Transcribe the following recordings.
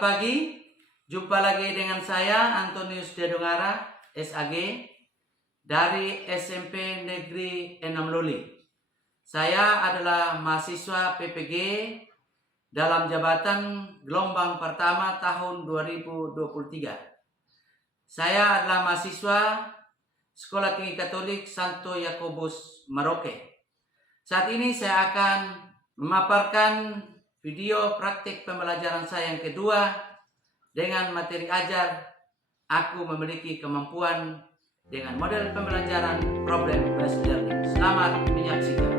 Selamat pagi, jumpa lagi dengan saya Antonius Dedongara, SAG, dari SMP Negeri 6 Luli. Saya adalah mahasiswa PPG dalam jabatan gelombang pertama tahun 2023. Saya adalah mahasiswa Sekolah Tinggi Katolik Santo Yakobus Merauke. Saat ini saya akan memaparkan video praktik pembelajaran saya yang kedua dengan materi ajar aku memiliki kemampuan dengan model pembelajaran problem based learning. Selamat menyaksikan.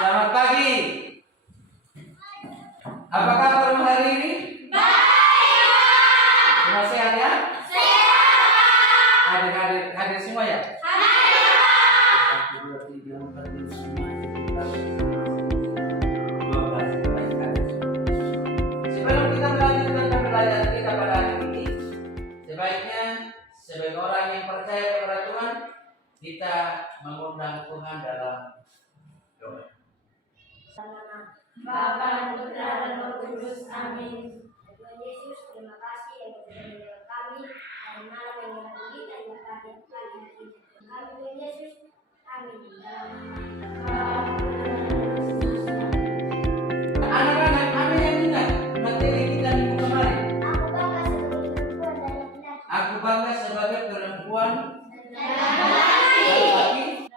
Selamat pagi. Apa kabar hari ini? Baik. Semua sehat ya? Sehat. Hadir semua ya? Hadir. 1, 2, 3, 4, 5, 6, 7, 8, 9, 10, 11. Sebelum kita melanjutkan pembelajaran kita pada hari ini, sebaiknya sebagai orang yang percaya kepada Tuhan, kita mengundang Tuhan dalam doa. Bapa, Putra, dan Roh Kudus. Amin. Tuhan Yesus, terima kasih yang sudah menjaga kami dari malam yang gelap kita hingga pagi hari ini. Kami Tuhan Yesus, amin. Anak-anak, ada yang ingat materi kita minggu kemarin? Aku bangga sebagai perempuan dan Aku bangga sebagai perempuan laki-laki.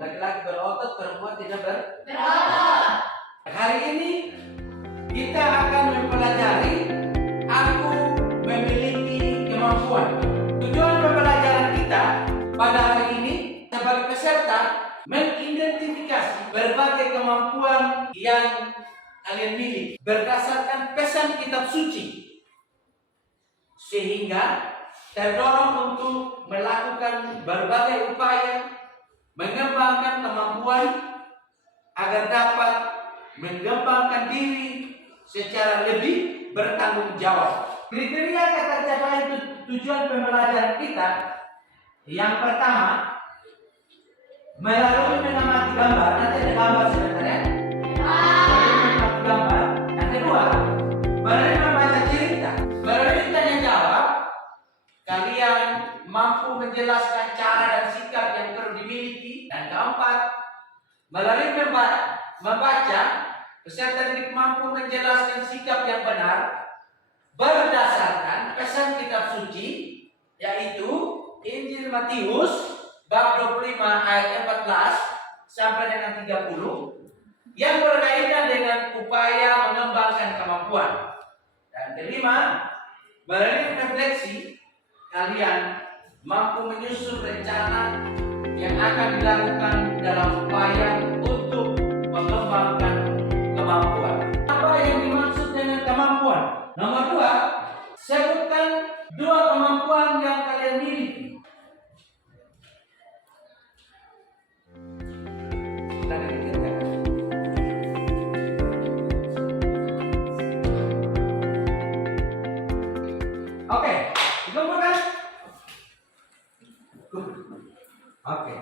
laki-laki berotot, perempuan tidak Berotot. Hari ini kita akan mempelajari aku memiliki kemampuan. Tujuan pembelajaran kita pada hari ini sebagai peserta mengidentifikasi berbagai kemampuan yang kalian miliki berdasarkan pesan kitab suci, sehingga terdorong untuk melakukan berbagai upaya mengembangkan kemampuan agar dapat mengembangkan diri secara lebih bertanggung jawab. Kriteria ketercapaian tujuan pembelajaran kita yang pertama, melalui mengamati gambar. Nanti ada gambar sebentar ya. Mengamati gambar. Yang kedua, melalui membaca cerita. Melalui tanya jawab, kalian mampu menjelaskan cara dan sikap yang perlu dimiliki. Dan keempat, melalui membaca, peserta didik mampu menjelaskan sikap yang benar berdasarkan pesan kitab suci, yaitu Injil Matius bab 25 ayat 14 sampai dengan 30 yang berkaitan dengan upaya mengembangkan kemampuan. Dan kelima, melalui refleksi, kalian mampu menyusun rencana yang akan dilakukan dalam upaya untuk mengembangkan kemampuan. Apa yang dimaksud dengan kemampuan? Nomor 2, sebutkan 2 kemampuan yang kalian miliki. Oke, dikumpulkan. Oke.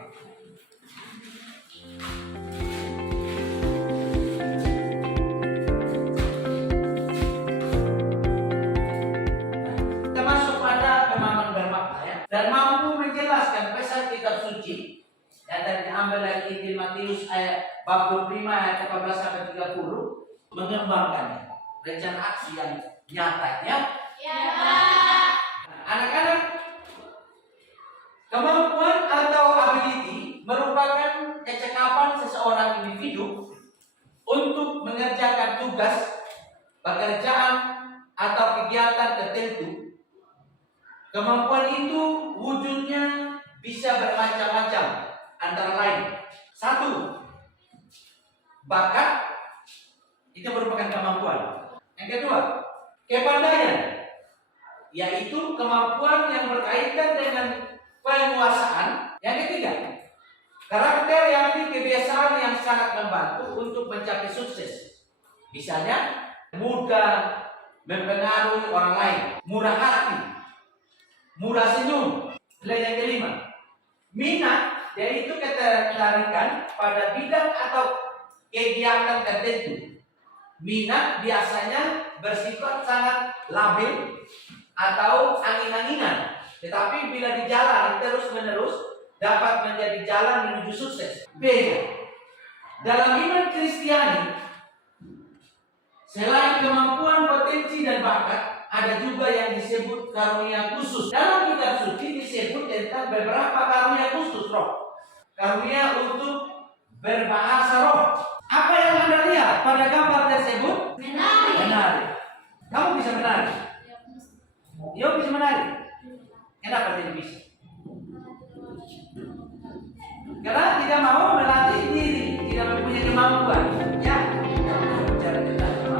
Kita masuk pada pemahaman bermakna ya, dan mampu menjelaskan pesan kitab suci yang tadi diambil dari Injil Matius ayat bab 25 ayat 18 sampai 30, mengembangkannya, rencana aksi yang nyata ya. Ya, Pak. Anak-anak, kemampuan atau ability merupakan kecakapan seseorang individu untuk mengerjakan tugas, pekerjaan, atau kegiatan tertentu. Kemampuan itu wujudnya bisa bermacam-macam, antara lain 1. Bakat, itu merupakan kemampuan. Yang kedua, kepandaian, yaitu kemampuan yang berkaitan dengan penguasaan. Yang ketiga, karakter yang memiliki kebiasaan yang sangat membantu untuk mencapai sukses. Misalnya, mudah mempengaruhi orang lain, murah hati, murah senyum. Dan yang kelima, Minat yaitu ketertarikan pada bidang atau kegiatan tertentu. Minat biasanya bersifat sangat labil atau angin-anginan, tetapi bila dijalani terus-menerus dapat menjadi jalan menuju sukses. Beda. Dalam iman Kristiani, selain kemampuan, potensi, dan bakat, ada juga yang disebut karunia khusus. Dalam kitab suci disebut tentang beberapa karunia khusus roh. Karunia untuk berbahasa roh. Apa yang Anda lihat pada gambar tersebut? Menari. Kamu bisa menari? Yo bisa menari. Kenapa tidak bisa? Karena tidak mau melatih diri, tidak mempunyai kemampuan. Ya.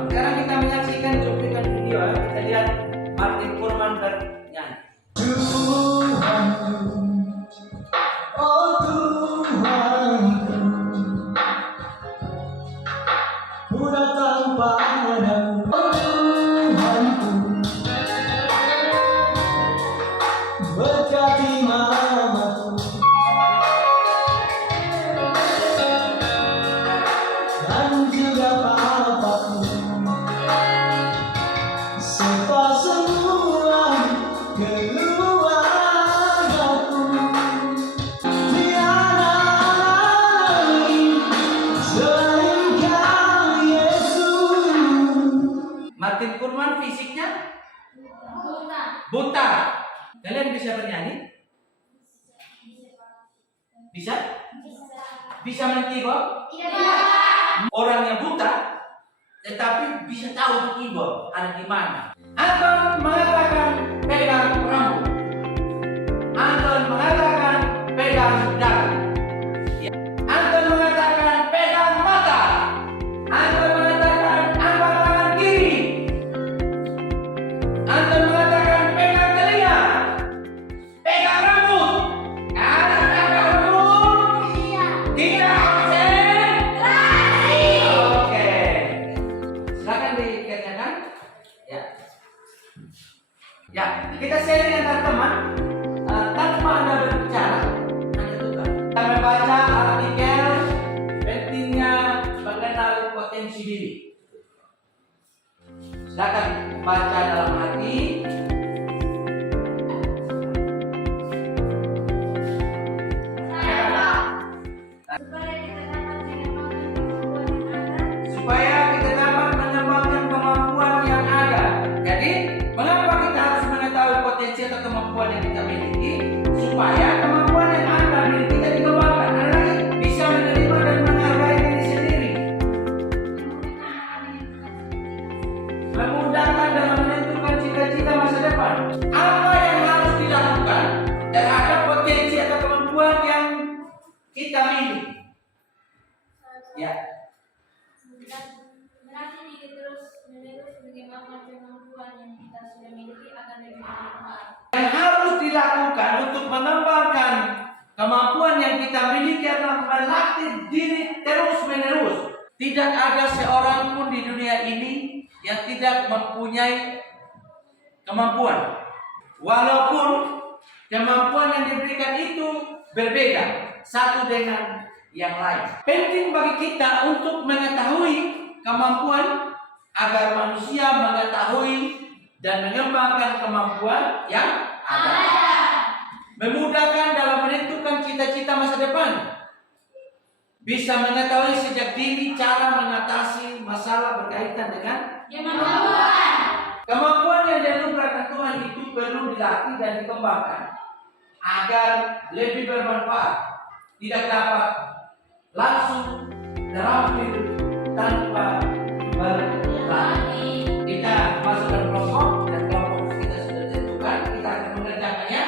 Sekarang kita menyaksikan cuplikan video. Kita lihat Martin Furman bernyanyi. Tuhan, oh Tuhanku, ku datang padamu, oh Tuhanku, berkati mamaku dan juga papaku, serta semua keluargaku. Tiada lain selain Kau, Yesus. Martin Furman fisiknya buta. Kalian bisa bernyanyi? Bisa? Bisa main keyboard? Orang yang buta, tetapi bisa tahu keyboard ada di mana. Anton mengatakan pegang rambut. Anton mengatakan pegang dagu. Ya. Anton mengatakan pegang mata. Anton mengatakan angkat tangan kiri. Anton mengatakan pegang telinga. Pegang rambut. Ada pegang rambut? Tidak konsentrasi. Oke. Silakan dikerjakan. Ya. Ya, kita sharing antar teman. Tanpa Anda berbicara, Anda tukar. Kita membaca artikel pentingnya mengenal potensi diri. Silakan baca dalam hati. Supaya kita dapat mengembangkan kemampuan yang ada. Jadi, mengapa kita harus mengetahui potensi atau kemampuan yang kita miliki? Supaya kemampuan yang ada milik kita dikembangkan. Ada lagi, bisa menerima dan menghargai diri sendiri. Memudahkan dan menentukan cita-cita masa depan. Apa yang harus dilakukan terhadap potensi atau kemampuan yang kita miliki? Ya. Melatih diri terus-menerus mengembangkan kemampuan yang kita sudah miliki agar lebih bermanfaat. Yang harus dilakukan untuk mengembangkan kemampuan yang kita miliki adalah melatih diri terus-menerus. Tidak ada seorang pun di dunia ini yang tidak mempunyai kemampuan. Walaupun kemampuan yang diberikan itu berbeda satu dengan yang lain. Penting bagi kita untuk mengetahui kemampuan agar manusia mengetahui dan mengembangkan kemampuan yang ada. Memudahkan dalam menentukan cita-cita masa depan. Bisa mengetahui sejak dini cara mengatasi masalah berkaitan dengan Kemampuan. kemampuan yang dianugerahkan Tuhan itu perlu dilatih dan dikembangkan agar lebih bermanfaat. Tidak dapat langsung terampil tanpa berlatih. Kita masuk dalam kelompok dan kelompok kita sudah tentukan, kita akan mengerjakannya.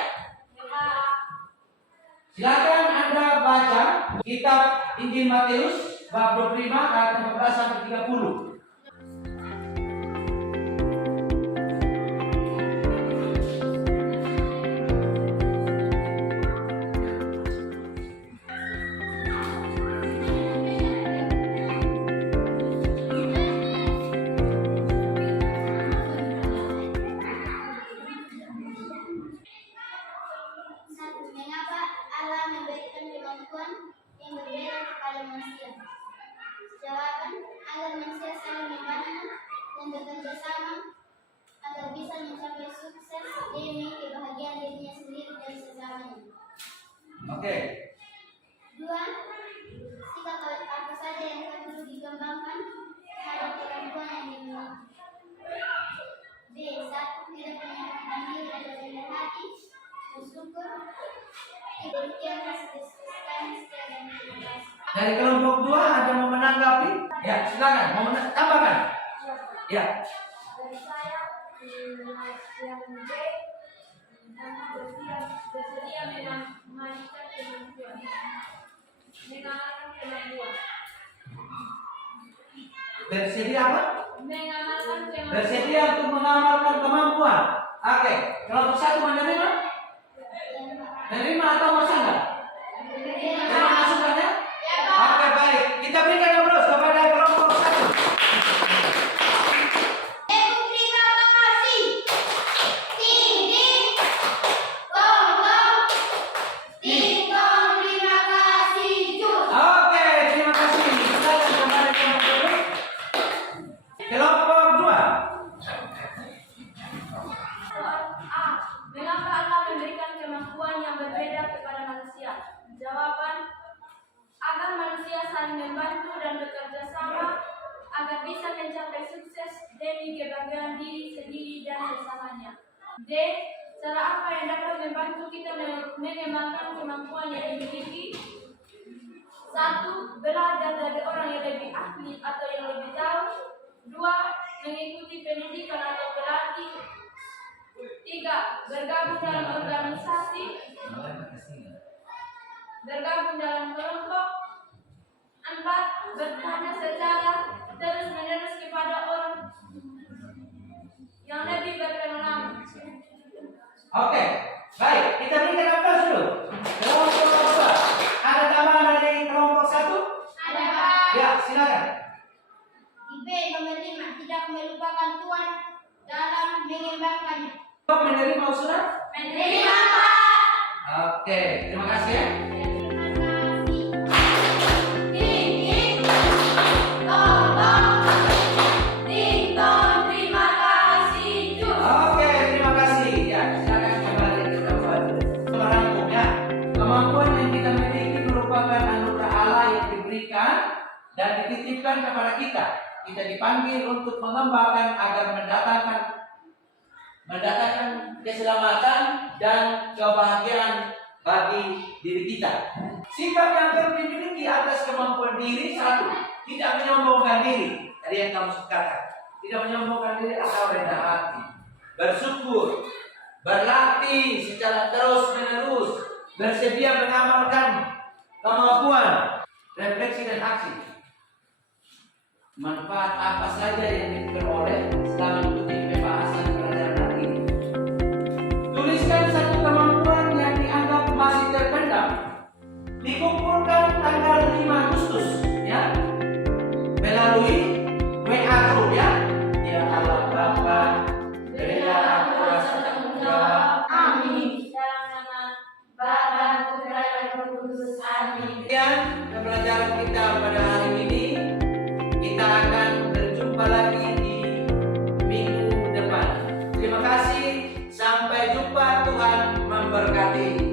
Silakan Anda baca kitab Injil Matius bab 25 ayat 15 sampai 30. Mengapa Allah Oke. Dua, sikap apa saja yang perlu dikembangkan terhadap orang tua yang dimiliki. B. Satu, tidak punya diri atau rendah hati, bersyukur, demikianlah disebutkan sekian dan terima kasih. Dari kelompok 2 ada mau menanggapi? Ya, silakan. Mau tambahkan? Ya. Dari saya yang B, bersedia mengamalkan kemampuan, mengamalkan kemampuan, Bersedia apa? mengamalkan kemampuan. Bersedia untuk mengamalkan kemampuan. Oke. Kelompok 1 menerima? Menerima atau masalah? Terima masukannya? Oke, baik. Kita berikan aplaus kepada kelompok 1. Terima kasih. Ting, tong, ting-tong, terima kasih, Jus. Oke, terima kasih. Silakan kembali ke kelompok 2. Soal A. Mengapa Allah memberikan kemampuan yang berbeda kepada manusia? Jawaban, agar manusia saling membantu dan bekerja sama agar bisa mencapai sukses demi kebanggaan diri sendiri dan sesamanya. D. Cara apa yang dapat membantu kita mengembangkan kemampuan yang dimiliki? 1. Belajar dari orang yang lebih ahli atau yang lebih tahu. 2. Mengikuti pendidikan atau pelatih. 3. Bergabung dalam organisasi, bergabung dalam kelompok. 4. Bertanya secara terus-menerus kepada orang yang lebih berpengalaman. Oke, baik. Kita berikan aplaus dulu. Kelompok 2. Ada tambahan dari kelompok 1? Ada Pak. Ya, silakan. Di B, nomor 5, tidak melupakan Tuhan dalam mengembangkannya. Menerima usulan? Menerima Pak. Oke, terima kasih ya. Terima kasih. Ting, tong, ting-tong, terima kasih, Jus. Oke, terima kasih. Ya, silakan kembali ke tempat. Merangkum ya. Kemampuan yang kita miliki merupakan anugerah Allah yang diberikan dan dititipkan kepada kita. Kita dipanggil untuk mengembangkan agar mendatangkan keselamatan dan kebahagiaan bagi diri kita. Sikap yang perlu dimiliki atas kemampuan diri. 1. Tidak menyombongkan diri. Tadi yang kamu katakan. Tidak menyombongkan diri atau rendah hati. Bersyukur. Berlatih secara terus menerus. Bersedia mengamalkan kemampuan. Refleksi dan aksi. Manfaat apa saja yang diperoleh selama mengikuti pembahasan pelajaran hari ini? Tuliskan satu kemampuan yang dianggap masih terpendam. Dikumpulkan tanggal 5 Agustus ya. Melalui WA group ya. Ya Allah Bapa, berilah aku rasa tanggung jawab. Amin. Dalam nama Bapa, Putra, dan Roh Kudus. Amin. Sekian pembelajaran kita pada hari ini. Kita akan berjumpa lagi di minggu depan. Terima kasih. Sampai jumpa. Tuhan memberkati.